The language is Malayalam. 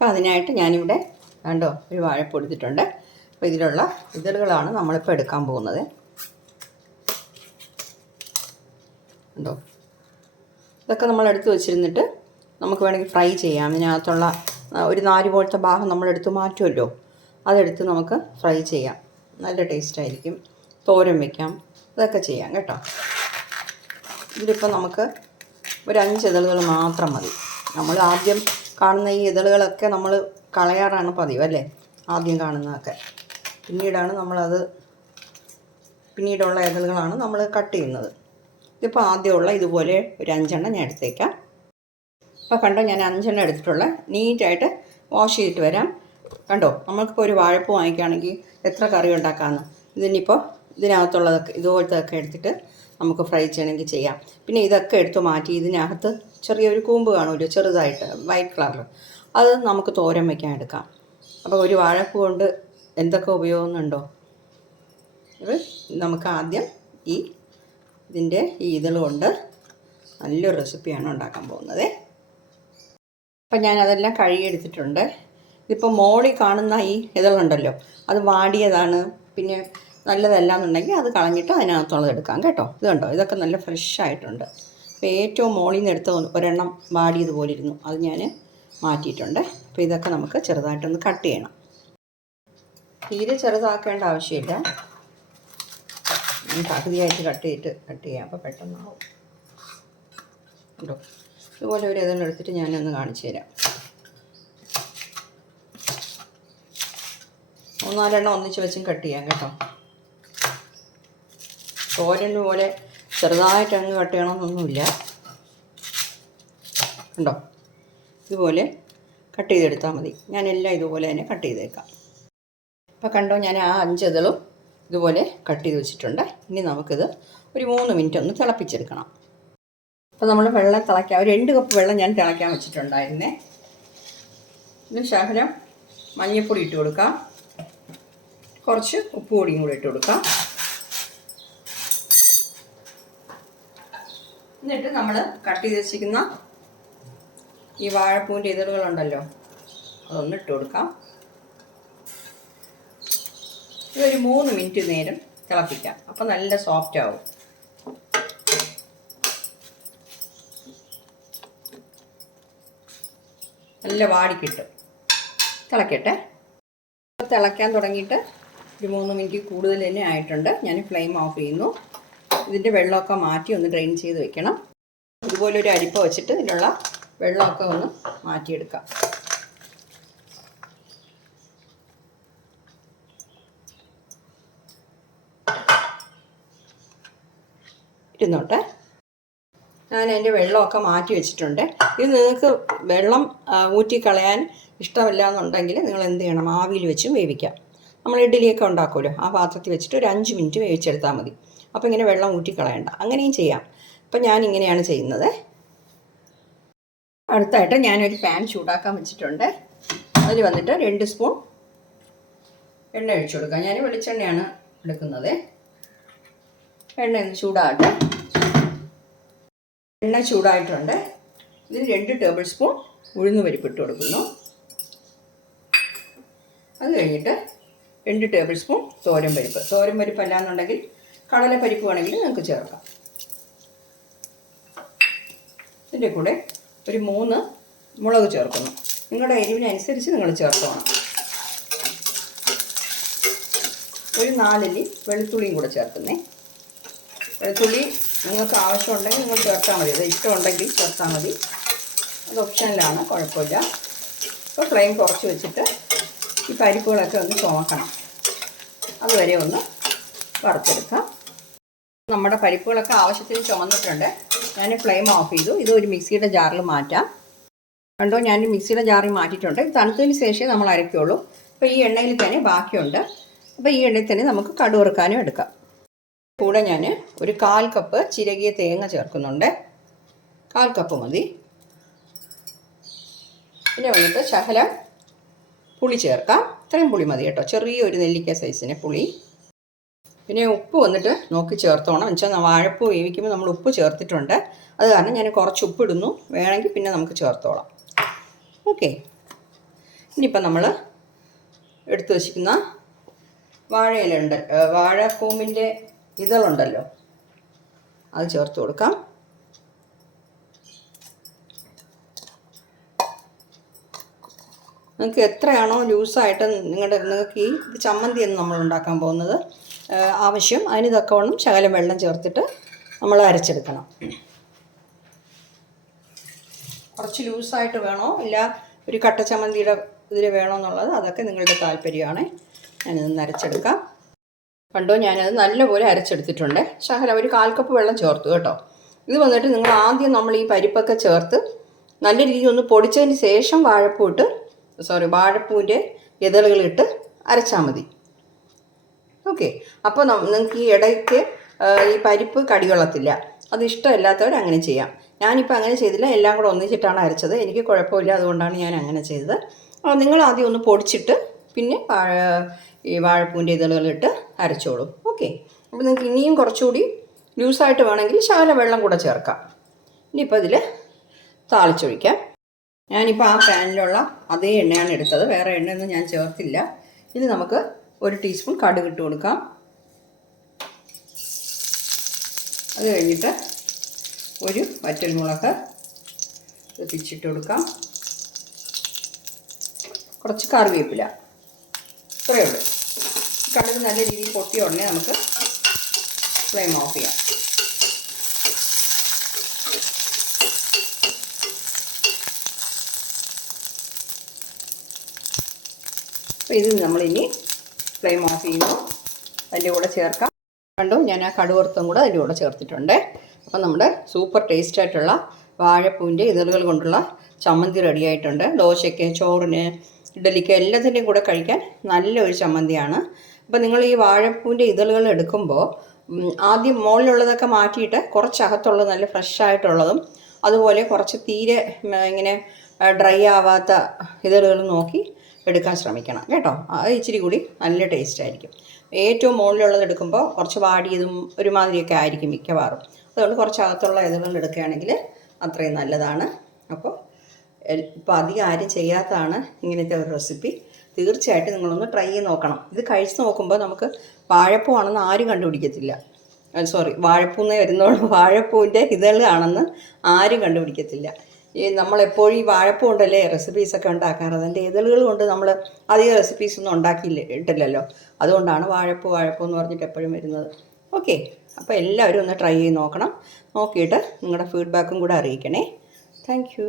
അപ്പോൾ അതിനായിട്ട് ഞാനിവിടെ കണ്ടോ ഒരു വാഴപ്പൂ എടുത്തിട്ടുണ്ട്. അപ്പോൾ ഇതിലുള്ള ഇതളുകളാണ് നമ്മളിപ്പോൾ എടുക്കാൻ പോകുന്നത്. കണ്ടോ, ഇതൊക്കെ നമ്മൾ എടുത്ത് വെച്ചിരുന്നിട്ട് നമുക്ക് വേണമെങ്കിൽ ഫ്രൈ ചെയ്യാം. ഇതിനകത്തുള്ള ഒരു നാര് പോലത്തെ ഭാഗം നമ്മളെടുത്ത് മാറ്റുമല്ലോ, അതെടുത്ത് നമുക്ക് ഫ്രൈ ചെയ്യാം. നല്ല ടേസ്റ്റായിരിക്കും. തോരൻ വയ്ക്കാം, ഇതൊക്കെ ചെയ്യാം കേട്ടോ. ഇതിലിപ്പോൾ നമുക്ക് ഒരു 5 ഇതളുകൾ മാത്രം മതി. നമ്മൾ ആദ്യം കാണുന്ന ഈ ഇതളുകളൊക്കെ നമ്മൾ കളയാറാണ് പതിവ് അല്ലേ, ആദ്യം കാണുന്നതൊക്കെ. പിന്നീടുള്ള ഇതളുകളാണ് നമ്മൾ കട്ട് ചെയ്യുന്നത്. ഇതിപ്പോൾ ആദ്യമുള്ള ഇതുപോലെ ഒരു 5 എണ്ണം ഞാൻ എടുത്തേക്കാം. അപ്പോൾ കണ്ടോ, ഞാൻ 5 എണ്ണം എടുത്തിട്ടുള്ള നീറ്റായിട്ട് വാഷ് ചെയ്തിട്ട് വരാം. കണ്ടോ, നമ്മൾക്കിപ്പോൾ ഒരു വാഴപ്പൂ വാങ്ങിക്കുകയാണെങ്കിൽ എത്ര കറി ഉണ്ടാക്കാമെന്ന്. ഇതിനിപ്പോൾ ഇതിനകത്തുള്ളതൊക്കെ ഇതുപോലത്തെയൊക്കെ എടുത്തിട്ട് നമുക്ക് ഫ്രൈ ചെയ്യണമെങ്കിൽ ചെയ്യാം. പിന്നെ ഇതൊക്കെ എടുത്ത് മാറ്റി ഇതിനകത്ത് ചെറിയൊരു കൂമ്പ് കാണുമല്ലോ, ചെറുതായിട്ട് വൈറ്റ് കളറിൽ, അത് നമുക്ക് തോരൻ വയ്ക്കാൻ എടുക്കാം. അപ്പോൾ ഒരു വാഴപ്പൂ കൊണ്ട് എന്തൊക്കെ ഉപയോഗമുണ്ടോ. ഇത് നമുക്ക് ആദ്യം ഇതിൻ്റെ ഈ ഇതളുകൊണ്ട് നല്ലൊരു റെസിപ്പിയാണ് ഉണ്ടാക്കാൻ പോകുന്നത്. അപ്പം ഞാനതെല്ലാം കഴുകിയെടുത്തിട്ടുണ്ട്. ഇതിപ്പോൾ മോളിൽ കാണുന്ന ഈ ഇതളുണ്ടല്ലോ, അത് വാടിയതാണ്. പിന്നെ നല്ലതല്ല എന്നുണ്ടെങ്കിൽ അത് കളഞ്ഞിട്ട് അതിനകത്തുള്ളത് എടുക്കാം കേട്ടോ. ഇത് കണ്ടോ, ഇതൊക്കെ നല്ല ഫ്രഷ് ആയിട്ടുണ്ട്. അപ്പോൾ ഏറ്റവും മോളിൽ നിന്ന് എടുത്ത ഒരെണ്ണം വാടിയതുപോലെ ഇരുന്നു, അത് ഞാൻ മാറ്റിയിട്ടുണ്ട്. അപ്പോൾ ഇതൊക്കെ നമുക്ക് ചെറുതായിട്ടൊന്ന് കട്ട് ചെയ്യണം. തീരെ ചെറുതാക്കേണ്ട ആവശ്യമില്ല, പകുതിയായിട്ട് കട്ട് ചെയ്യാം. അപ്പോൾ പെട്ടെന്നാവും കേട്ടോ. ഇതുപോലെ ഒരു ഇതെല്ലാം എടുത്തിട്ട് ഞാനൊന്ന് കാണിച്ചു തരാം. 3-4 എണ്ണം ഒന്നിച്ച് വെച്ചും കട്ട് ചെയ്യാം കേട്ടോ. തോരന് പോലെ ചെറുതായിട്ട് അങ്ങ് കട്ട് ചെയ്യണമെന്നൊന്നുമില്ല. കണ്ടോ, ഇതുപോലെ കട്ട് ചെയ്തെടുത്താൽ മതി. ഞാനെല്ലാം ഇതുപോലെ തന്നെ കട്ട് ചെയ്തേക്കാം. അപ്പോൾ കണ്ടോ, ഞാൻ ആ 5 ഇതളും ഇതുപോലെ കട്ട് ചെയ്ത് വെച്ചിട്ടുണ്ട്. ഇനി നമുക്കിത് ഒരു 3 മിനിറ്റ് ഒന്ന് തിളപ്പിച്ചെടുക്കണം. അപ്പോൾ നമ്മൾ വെള്ളം തിളയ്ക്കാൻ ഒരു 2 കപ്പ് വെള്ളം ഞാൻ തിളയ്ക്കാൻ വെച്ചിട്ടുണ്ടായിരുന്നേ. ഇതിന് ശകലം മഞ്ഞൾപ്പൊടി ഇട്ട് കൊടുക്കാം, കുറച്ച് ഉപ്പ് പൊടിയും കൂടി ഇട്ട് കൊടുക്കാം. എന്നിട്ട് നമ്മൾ കട്ട് ചെയ്ത് വെച്ചിരിക്കുന്ന ഈ വാഴപ്പൂവിൻ്റെ ഇതളുകളുണ്ടല്ലോ, അതൊന്ന് ഇട്ട് കൊടുക്കാം. ഇതൊരു 3 മിനിറ്റ് നേരം തിളപ്പിക്കാം. അപ്പോൾ നല്ല സോഫ്റ്റ് ആവും. നല്ല വാടിക്കിട്ടും. തിളക്കട്ടെ. തിളയ്ക്കാൻ തുടങ്ങിയിട്ട് ഒരു 3 മിനിറ്റ് കൂടുതൽ തന്നെ ആയിട്ടുണ്ട്. ഞാൻ ഫ്ലെയിം ഓഫ് ചെയ്യുന്നു. ഇതിൻ്റെ വെള്ളമൊക്കെ മാറ്റി ഒന്ന് ഡ്രെയിൻ ചെയ്ത് വെക്കണം. ഇതുപോലെ ഒരു അരിപ്പ വെച്ചിട്ട് ഇതിലുള്ള വെള്ളമൊക്കെ ഒന്ന് മാറ്റിയെടുക്കാം. ഇരുന്നോട്ടെ. ഞാൻ അതിൻ്റെ വെള്ളമൊക്കെ മാറ്റി വെച്ചിട്ടുണ്ട്. ഇത് നിങ്ങൾക്ക് വെള്ളം ഊറ്റിക്കളയാൻ ഇഷ്ടമില്ല എന്നുണ്ടെങ്കിൽ നിങ്ങൾ എന്ത് ചെയ്യണം, ആവിയിൽ വെച്ചും വേവിക്കാം. നമ്മൾ ഇഡ്ഡലിയൊക്കെ ഉണ്ടാക്കുമല്ലോ, ആ പാത്രത്തിൽ വെച്ചിട്ട് ഒരു 5 മിനിറ്റ് വേവിച്ചെടുത്താൽ മതി. അപ്പോൾ ഇങ്ങനെ വെള്ളം ഊറ്റിക്കളയണ്ട, അങ്ങനെയും ചെയ്യാം. അപ്പം ഞാൻ ഇങ്ങനെയാണ് ചെയ്യുന്നത്. അടുത്തായിട്ട് ഞാനൊരു പാൻ ചൂടാക്കാൻ വെച്ചിട്ടുണ്ട്. അതിൽ വന്നിട്ട് 2 സ്പൂൺ എണ്ണ ഒഴിച്ചു കൊടുക്കാം. ഞാൻ വെളിച്ചെണ്ണയാണ് എടുക്കുന്നത്. എണ്ണ ഒന്ന് ചൂടാകട്ടെ. എണ്ണ ചൂടായിട്ടുണ്ട്. ഇതിൽ 2 ടേബിൾ സ്പൂൺ ഉഴുന്ന് പരിപ്പ് ഇട്ട് കൊടുക്കുന്നു. അത് കഴിഞ്ഞിട്ട് 2 ടേബിൾ സ്പൂൺ തോരൻ പരിപ്പ് അല്ലാന്നുണ്ടെങ്കിൽ കടലപ്പരിപ്പ് വേണമെങ്കിൽ നിങ്ങൾക്ക് ചേർക്കാം. ഇതിൻ്റെ കൂടെ ഒരു 3 മുളക് ചേർക്കുന്നു. നിങ്ങളുടെ എരിവിനനുസരിച്ച് നിങ്ങൾ ചേർത്തോണം. ഒരു 4 അല്ലി വെളുത്തുള്ളിയും കൂടെ ചേർക്കുന്നേ. വെളുത്തുള്ളി നിങ്ങൾക്ക് ആവശ്യമുണ്ടെങ്കിൽ നിങ്ങൾ ചേർത്താൽ മതി. അത് ഇഷ്ടമുണ്ടെങ്കിൽ ചേർത്താൽ മതി. അത് ഓപ്ഷനിലാണ്, കുഴപ്പമില്ല. അപ്പോൾ ഫ്ലെയിം കുറച്ച് വെച്ചിട്ട് ഈ പരിപ്പുകളൊക്കെ ഒന്ന് ചുമക്കണം. അതുവരെ ഒന്ന് വറുത്തെടുക്കാം. നമ്മുടെ പരിപ്പുകളൊക്കെ ആവശ്യത്തിന് ചുമന്നിട്ടുണ്ട്. ഞാൻ ഫ്ലെയിം ഓഫ് ചെയ്തു. ഇത് ഒരു മിക്സിയുടെ ജാറിൽ മാറ്റാം. കണ്ടോ, ഞാൻ മിക്സിയുടെ ജാറിൽ മാറ്റിയിട്ടുണ്ട്. ഇത് തണുത്തതിന് ശേഷമേ നമ്മൾ അരയ്ക്കുള്ളൂ. അപ്പോൾ ഈ എണ്ണയിൽ തന്നെ ബാക്കിയുണ്ട്. അപ്പോൾ ഈ എണ്ണയിൽ തന്നെ നമുക്ക് കടുക് വറുക്കാനും എടുക്കാം. കൂടെ ഞാൻ ഒരു 1/4 കപ്പ് ചിരകിയ തേങ്ങ ചേർക്കുന്നുണ്ട്. 1/4 കപ്പ് മതി. പിന്നെ വന്നിട്ട് ശകലം പുളി ചേർക്കാം. ഇത്രയും പുളി മതി കേട്ടോ, ചെറിയൊരു നെല്ലിക്ക സൈസിന് പുളി. പിന്നെ ഉപ്പ് വന്നിട്ട് നോക്കി ചേർത്തോണം. എന്നുവെച്ചാൽ വാഴപ്പൂ വേവിക്കുമ്പോൾ നമ്മൾ ഉപ്പ് ചേർത്തിട്ടുണ്ട്. അത് കാരണം ഞാൻ കുറച്ച് ഉപ്പ് ഇടുന്നു. വേണമെങ്കിൽ പിന്നെ നമുക്ക് ചേർത്തോളാം. ഓക്കെ. ഇനിയിപ്പോൾ നമ്മൾ എടുത്തു വച്ചിരിക്കുന്ന വാഴയിലുണ്ട്, വാഴക്കൂമ്പിൻ്റെ ഇതളുണ്ടല്ലോ, അത് ചേർത്ത് കൊടുക്കാം. നിങ്ങൾക്ക് എത്രയാണോ ലൂസായിട്ട് നിങ്ങൾക്ക് ഈ ചമ്മന്തിയെന്ന് നമ്മൾ ഉണ്ടാക്കാൻ പോകുന്നത് ആവശ്യം, അതിന് തക്കവണ്ണം ശകലം വെള്ളം ചേർത്തിട്ട് നമ്മൾ അരച്ചെടുക്കണം. കുറച്ച് ലൂസായിട്ട് വേണോ ഇല്ല ഒരു കട്ട ചമ്മന്തിയുടെ ഇതിൽ വേണോ എന്നുള്ളത് അതൊക്കെ നിങ്ങളുടെ താല്പര്യമാണ്. ഞാനിതൊന്ന് അരച്ചെടുക്കാം. കണ്ടോ, ഞാനത് നല്ലപോലെ അരച്ചെടുത്തിട്ടുണ്ട്. ശകലം ഒരു 1/4 കപ്പ് വെള്ളം ചേർത്തു കേട്ടോ. ഇത് വന്നിട്ട് നിങ്ങൾ ആദ്യം നമ്മൾ ഈ പരിപ്പൊക്കെ ചേർത്ത് നല്ല രീതിയിൽ ഒന്ന് പൊടിച്ചതിന് ശേഷം വാഴപ്പൂവിൻ്റെ ഇതളുകളിട്ട് അരച്ചാൽ മതി. ഓക്കെ, അപ്പോൾ നിങ്ങൾക്ക് ഈ ഇടയ്ക്ക് ഈ പരിപ്പ് കടികൊള്ളത്തില്ല. അത് ഇഷ്ടമില്ലാത്തവർ അങ്ങനെ ചെയ്യാം. ഞാനിപ്പോൾ അങ്ങനെ ചെയ്തില്ല, എല്ലാം കൂടെ ഒന്നിച്ചിട്ടാണ് അരച്ചത്. എനിക്ക് കുഴപ്പമില്ല, അതുകൊണ്ടാണ് ഞാൻ അങ്ങനെ ചെയ്തത്. നിങ്ങൾ ആദ്യം ഒന്ന് പൊടിച്ചിട്ട് പിന്നെ ഈ വാഴപ്പൂവിൻ്റെ ഇതളുകളിട്ട് അരച്ചോളൂ. ഓക്കെ, അപ്പോൾ നിങ്ങൾക്ക് ഇനിയും കുറച്ചുകൂടി ലൂസായിട്ട് വേണമെങ്കിൽ ശകലം വെള്ളം കൂടെ ചേർക്കാം. ഇനിയിപ്പോൾ ഇതിൽ താളിച്ചൊഴിക്കാം. ഞാനിപ്പോൾ ആ പാനിലുള്ള അതേ എണ്ണയാണ് എടുത്തത്, വേറെ എണ്ണയൊന്നും ഞാൻ ചേർത്തില്ല. ഇത് നമുക്ക് 1 ടീസ്പൂൺ കടുക് ഇട്ട് കൊടുക്കാം. അത് കഴിഞ്ഞിട്ട് ഒരു വറ്റൽമുളക് പിച്ചിട്ട് കൊടുക്കാം. കുറച്ച് കറിവേപ്പില, ഇത്രയേ ഉള്ളൂ. കടുക് നല്ല രീതിയിൽ പൊട്ടിയ ഉടനെ നമുക്ക് ഫ്ലെയിം ഓഫ് ചെയ്യാം. അപ്പോൾ ഇത് നമ്മളിനി ഫ്ലെയിം ഓഫ് ചെയ്യുമ്പോൾ അതിൻ്റെ കൂടെ ചേർക്കാം. കണ്ടോ, ഞാൻ ആ കടുവറുത്തും കൂടെ അതിൻ്റെ കൂടെ ചേർത്തിട്ടുണ്ട്. അപ്പോൾ നമ്മുടെ സൂപ്പർ ടേസ്റ്റ് ആയിട്ടുള്ള വാഴപ്പൂവിൻ്റെ ഇതളുകൾ കൊണ്ടുള്ള ചമ്മന്തി റെഡി ആയിട്ടുണ്ട്. ദോശയ്ക്ക്, ചോറിന്, ഇഡലിക്ക് എല്ലാത്തിൻ്റെയും കൂടെ കഴിക്കാൻ നല്ലൊരു ചമ്മന്തിയാണ്. അപ്പോൾ നിങ്ങൾ ഈ വാഴപ്പൂവിൻ്റെ ഇതളുകൾ എടുക്കുമ്പോൾ ആദ്യം മുകളിലുള്ളതൊക്കെ മാറ്റിയിട്ട് കുറച്ച് അകത്തുള്ളത് നല്ല ഫ്രഷായിട്ടുള്ളതും അതുപോലെ കുറച്ച് തീരെ ഇങ്ങനെ ഡ്രൈ ആവാത്ത ഇതളുകൾ നോക്കി എടുക്കാൻ ശ്രമിക്കണം കേട്ടോ. അത് ഇച്ചിരി കൂടി നല്ല ടേസ്റ്റ് ആയിരിക്കും. ഏറ്റവും മുകളിലുള്ളത് എടുക്കുമ്പോൾ കുറച്ച് വാടിയതും ഒരുമാതിരിയൊക്കെ ആയിരിക്കും മിക്കവാറും. അതുകൊണ്ട് കുറച്ച് അകത്തുള്ള ഇതളുകൾ എടുക്കുകയാണെങ്കിൽ അത്രയും നല്ലതാണ്. അപ്പോൾ ഇപ്പോൾ അധികം ആരും ചെയ്യാത്തതാണ് ഇങ്ങനത്തെ ഒരു റെസിപ്പി. തീർച്ചയായിട്ടും നിങ്ങളൊന്ന് ട്രൈ ചെയ്ത് നോക്കണം. ഇത് കഴിച്ച് നോക്കുമ്പോൾ നമുക്ക് വാഴപ്പൂ ആണെന്ന് ആരും കണ്ടുപിടിക്കത്തില്ല. വാഴപ്പൂന്നേ വരുന്നോളൂ, വാഴപ്പൂവിൻ്റെ ഇതളാണെന്ന് ആരും കണ്ടുപിടിക്കത്തില്ല. നമ്മളെപ്പോഴും ഈ വാഴപ്പൂ കൊണ്ടല്ലേ റെസിപ്പീസൊക്കെ ഉണ്ടാക്കാറ്. അതിൻ്റെ ഇതളുകൾ കൊണ്ട് നമ്മൾ അധികം റെസിപ്പീസൊന്നും ഉണ്ടാക്കിയിട്ടില്ലല്ലോ. അതുകൊണ്ടാണ് വാഴപ്പൂ എന്ന് പറഞ്ഞിട്ട് എപ്പോഴും വരുന്നത്. ഓക്കെ, അപ്പോൾ എല്ലാവരും ഒന്ന് ട്രൈ ചെയ്ത് നോക്കണം. നോക്കിയിട്ട് നിങ്ങളുടെ ഫീഡ്ബാക്കും കൂടെ അറിയിക്കണേ. Thank you.